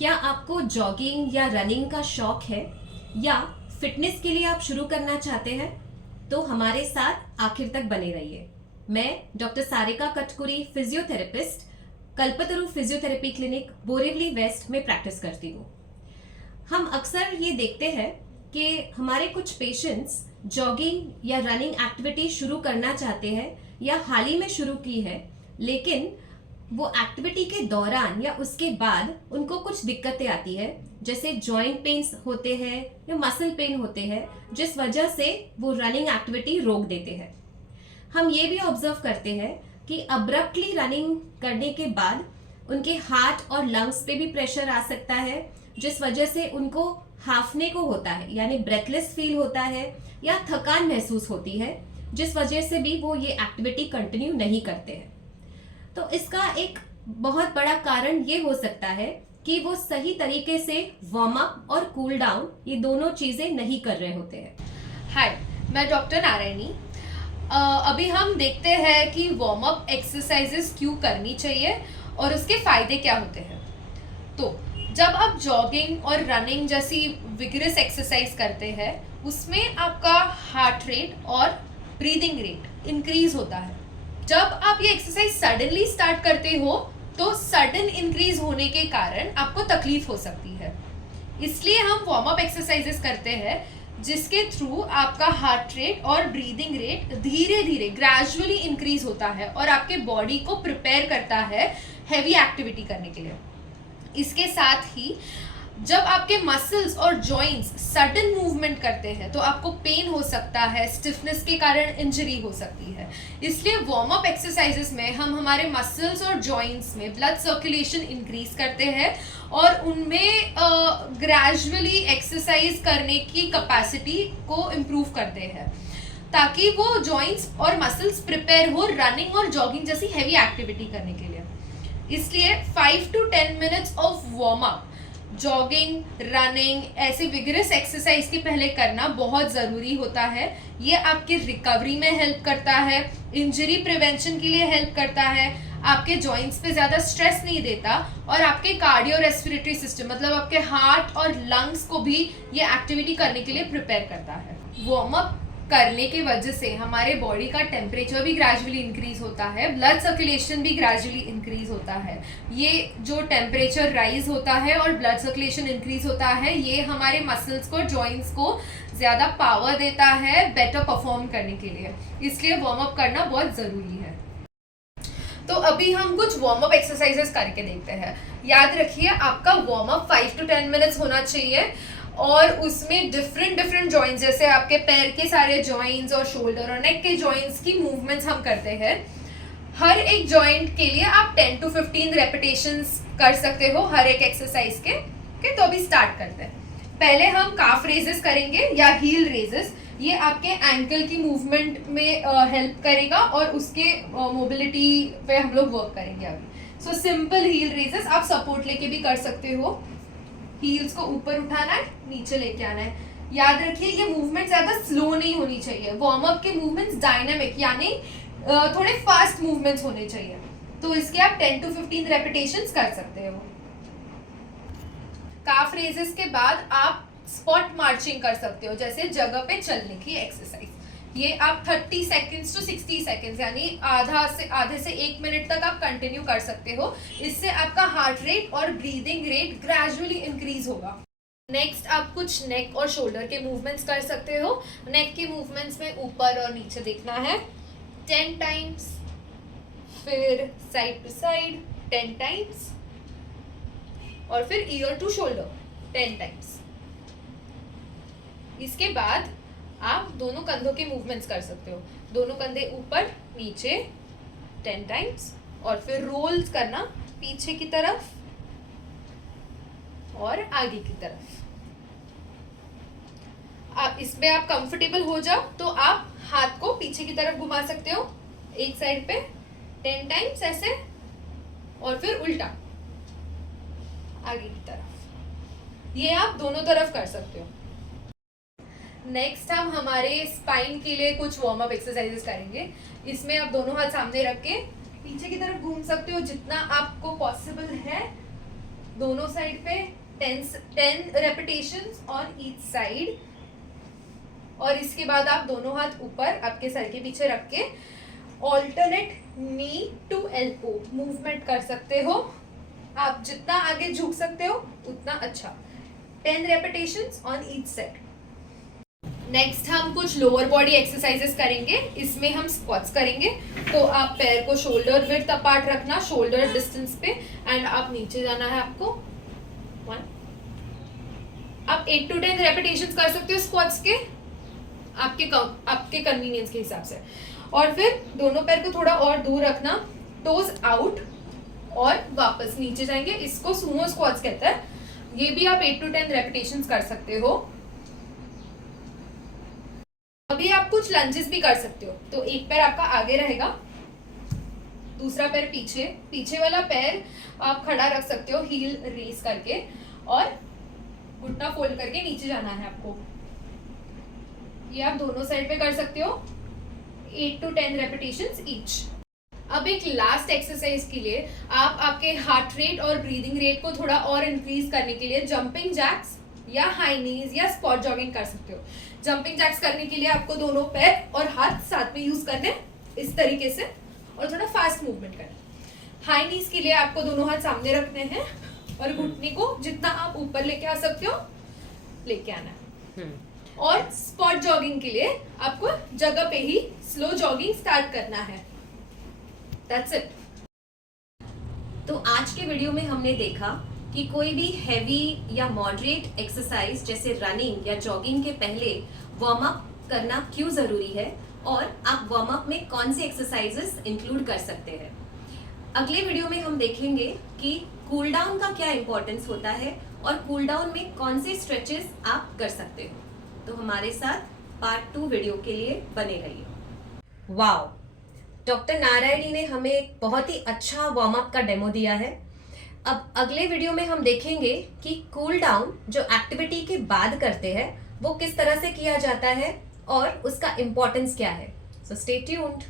क्या आपको जॉगिंग या रनिंग का शौक है या फिटनेस के लिए आप शुरू करना चाहते हैं? तो हमारे साथ आखिर तक बने रहिए। मैं doctor Sarika Katkuri, physiotherapist, Kalpataru physiotherapy clinic, Borivali west में प्रैक्टिस करती हूँ। हम अक्सर ये देखते हैं कि हमारे कुछ पेशेंट्स जॉगिंग या रनिंग एक्टिविटी शुरू करना चाहते हैं या हाल ही में शुरू की है, लेकिन वो एक्टिविटी के दौरान या उसके बाद उनको कुछ दिक्कतें आती है, जैसे जॉइंट पेन्स होते हैं या मसल पेन होते हैं, जिस वजह से वो रनिंग एक्टिविटी रोक देते हैं। हम ये भी ऑब्जर्व करते हैं कि अब्रप्टली रनिंग करने के बाद उनके हार्ट और लंग्स पे भी प्रेशर आ सकता है, जिस वजह से उनको हाफने को होता है, यानी ब्रेथलेस फील होता है या थकान महसूस होती है, जिस वजह से भी वो ये एक्टिविटी कंटिन्यू नहीं करते हैं। तो इसका एक बहुत बड़ा कारण ये हो सकता है कि वो सही तरीके से वार्म अप और कूल डाउन ये दोनों चीजें नहीं कर रहे होते हैं। हाय, मैं डॉक्टर नारायणी। अभी हम देखते हैं कि वार्म अप एक्सरसाइजेस क्यों करनी चाहिए और उसके फायदे क्या होते हैं। तो जब आप जॉगिंग और रनिंग जैसी विगरस एक्सरसाइज करते हैं, उसमें आपका हार्ट रेट और ब्रीदिंग रेट इंक्रीज होता है। जब आप ये एक्सरसाइज सडनली स्टार्ट करते हो तो सडन इंक्रीज होने के कारण आपको तकलीफ हो सकती है। इसलिए हम वार्म अप एक्सरसाइजेस करते हैं जिसके थ्रू आपका हार्ट रेट और ब्रीदिंग रेट धीरे धीरे ग्रेजुअली इंक्रीज होता है और आपके बॉडी को प्रिपेयर करता है हैवी एक्टिविटी करने के लिए। इसके साथ ही जब आपके मसल्स और जॉइंट्स सडन मूवमेंट करते हैं तो आपको पेन हो सकता है, स्टिफनेस के कारण इंजरी हो सकती है। इसलिए वार्म अप एक्सरसाइजेस में हम हमारे मसल्स और जॉइंट्स में ब्लड सर्कुलेशन इंक्रीज करते हैं और उनमें ग्रेजुअली एक्सरसाइज करने की कैपेसिटी को इम्प्रूव करते हैं, ताकि वो जॉइंट्स और मसल्स प्रिपेयर हो रनिंग और जॉगिंग जैसी हैवी एक्टिविटी करने के लिए। इसलिए 5 to 10 minutes of warm up jogging, running, ऐसे विगरस एक्सरसाइज के पहले करना बहुत ज़रूरी होता है। ये आपकी रिकवरी में हेल्प करता है, इंजरी प्रिवेंशन के लिए हेल्प करता है, आपके जॉइंट्स पे ज़्यादा स्ट्रेस नहीं देता और आपके कार्डियो रेस्पिरेटरी सिस्टम मतलब आपके हार्ट और लंग्स को भी ये एक्टिविटी करने के लिए प्रिपेयर करता है। वार्म अप करने की वजह से हमारे बॉडी का टेम्परेचर भी ग्रेजुअली इंक्रीज होता है, ब्लड सर्कुलेशन भी ग्रेजुअली इंक्रीज होता है। ये जो टेम्परेचर राइज होता है और ब्लड सर्कुलेशन इंक्रीज होता है, ये हमारे मसल्स को, जॉइंट्स को ज़्यादा पावर देता है बेटर परफॉर्म करने के लिए। इसलिए वार्म अप करना बहुत ज़रूरी है। तो अभी हम कुछ वार्म अप एक्सरसाइजेस करके देखते हैं। याद रखिए, आपका वार्म अप 5 to 10 मिनट्स होना चाहिए और उसमें डिफरेंट जॉइंट्स, जैसे आपके पैर के सारे जॉइंट्स और शोल्डर और नेक के जॉइंट्स की मूवमेंट्स हम करते हैं। हर एक जॉइंट के लिए आप 10 to 15 रेपिटेशंस कर सकते हो हर एक एक्सरसाइज के। ओके, तो अभी स्टार्ट करते हैं। पहले हम काफ रेजेस करेंगे या हील रेजेस। ये आपके एंकल की मूवमेंट में हेल्प करेगा और उसके मोबिलिटी पे हम लोग वर्क करेंगे अभी। सो सिंपल हील रेजेस आप सपोर्ट लेके भी कर सकते हो। हील्स को ऊपर उठाना है, नीचे लेके आना है। याद रखिए, ये मूवमेंट ज़्यादा स्लो नहीं होनी चाहिए। वार्म अप के मूवमेंट्स डायनामिक यानी थोड़े फास्ट मूवमेंट्स होने चाहिए। तो इसके आप 10 to 15 रेपिटेशंस कर सकते हो। काफ रेजेस के बाद आप स्पॉट मार्चिंग कर सकते हो, जैसे जगह पे चलने की एक्सरसाइज। ये आप 30 सेकेंड्स to 60 सेकेंड्स यानी आधे से 1 मिनट तक आप कंटिन्यू कर सकते हो। इससे आपका हार्ट रेट और ब्रीदिंग रेट ग्रेजुअली इंक्रीज होगा। नेक्स्ट आप कुछ नेक और शोल्डर के मूवमेंट्स कर सकते हो। नेक के मूवमेंट्स में ऊपर और नीचे देखना है 10 टाइम्स, फिर साइड टू साइड 10 टाइम्स और फिर ईयर टू शोल्डर 10 टाइम्स। इसके बाद आप दोनों कंधों के मूवमेंट्स कर सकते हो। दोनों कंधे ऊपर नीचे 10 टाइम्स और फिर रोल्स करना पीछे की तरफ और आगे की तरफ। आप इसमें आप कंफर्टेबल हो जाओ तो आप हाथ को पीछे की तरफ घुमा सकते हो एक साइड पे 10 टाइम्स ऐसे और फिर उल्टा आगे की तरफ। ये आप दोनों तरफ कर सकते हो। नेक्स्ट हम हमारे स्पाइन के लिए कुछ वार्म अप एक्सरसाइजेस करेंगे। इसमें आप दोनों हाथ सामने रख के पीछे की तरफ घूम सकते हो जितना आपको पॉसिबल है। दोनों साइड पे 10 रेपिटेशंस ऑन ईच साइड। और इसके बाद आप दोनों हाथ ऊपर आपके सर के पीछे रख के alternate knee to elbow movement कर सकते हो। आप जितना आगे झुक सकते हो उतना अच्छा। 10 repetitions on each side. Next हम कुछ लोअर बॉडी एक्सरसाइजेस करेंगे। इसमें हम स्क्वाट्स करेंगे। तो आप पैर को शोल्डर विड्थ अपार्ट रखना, शोल्डर डिस्टेंस पे, एंड आप नीचे जाना है आपको 1। आप 8 to 10 रेपिटेशंस कर सकते हो स्क्वाट्स के, आपके कन्वीनियंस के हिसाब से। और फिर दोनों पैर को थोड़ा और दूर रखना, टोज आउट, और वापस नीचे जाएंगे। इसको सुमो स्क्वाट्स कहते हैं। ये भी आप 8 to 10 रेपिटेशंस कर सकते हो। अभी आप कुछ लंजेस भी कर सकते हो। तो एक पैर आपका आगे रहेगा, दूसरा पैर पीछे। पीछे वाला पैर आप खड़ा रख सकते हो हील रेस करके, और घुटना फोल्ड करके नीचे जाना है आपको। ये आप दोनों साइड पे कर सकते हो, 8 to 10 रेपिटेशंस ईच। अब एक लास्ट एक्सरसाइज के लिए आप आपके हार्ट रेट और ब्रीदिंग रेट को थोड़ा और इंक्रीज करने के लिए जंपिंग जैक्स या हाई नीज या स्पॉट जॉगिंग कर सकते हो। जंपिंग जैक्स करने के लिए आपको दोनों पैर और हाथ साथ में यूज करने इस तरीके से, और थोड़ा फास्ट मूवमेंट करना। हाई नीज के लिए आपको दोनों हाथ सामने रखने हैं और घुटने को जितना आप ऊपर लेके आ सकते हो लेके आना है। और स्पॉट जॉगिंग के लिए आपको जगह पे ही स्लो जॉगिंग स्टार्ट करना है। That's it. तो आज के वीडियो में हमने देखा कि कोई भी हैवी या मॉडरेट एक्सरसाइज जैसे रनिंग या जॉगिंग के पहले वार्म अप करना क्यों जरूरी है, और आप वार्म अप में कौन सी एक्सरसाइजेस इंक्लूड कर सकते हैं। अगले वीडियो में हम देखेंगे कि कूल डाउन का क्या इंपॉर्टेंस होता है और कूल डाउन में कौन से स्ट्रेचेस आप कर सकते हो। तो हमारे साथ पार्ट 2 वीडियो के लिए बने रहिए। वाओ, डॉक्टर नारायणी ने हमें एक बहुत ही अच्छा वार्म अप का डेमो दिया है। अब अगले वीडियो में हम देखेंगे कि कूल डाउन जो एक्टिविटी के बाद करते हैं वो किस तरह से किया जाता है और उसका इम्पोर्टेंस क्या है। So stay tuned.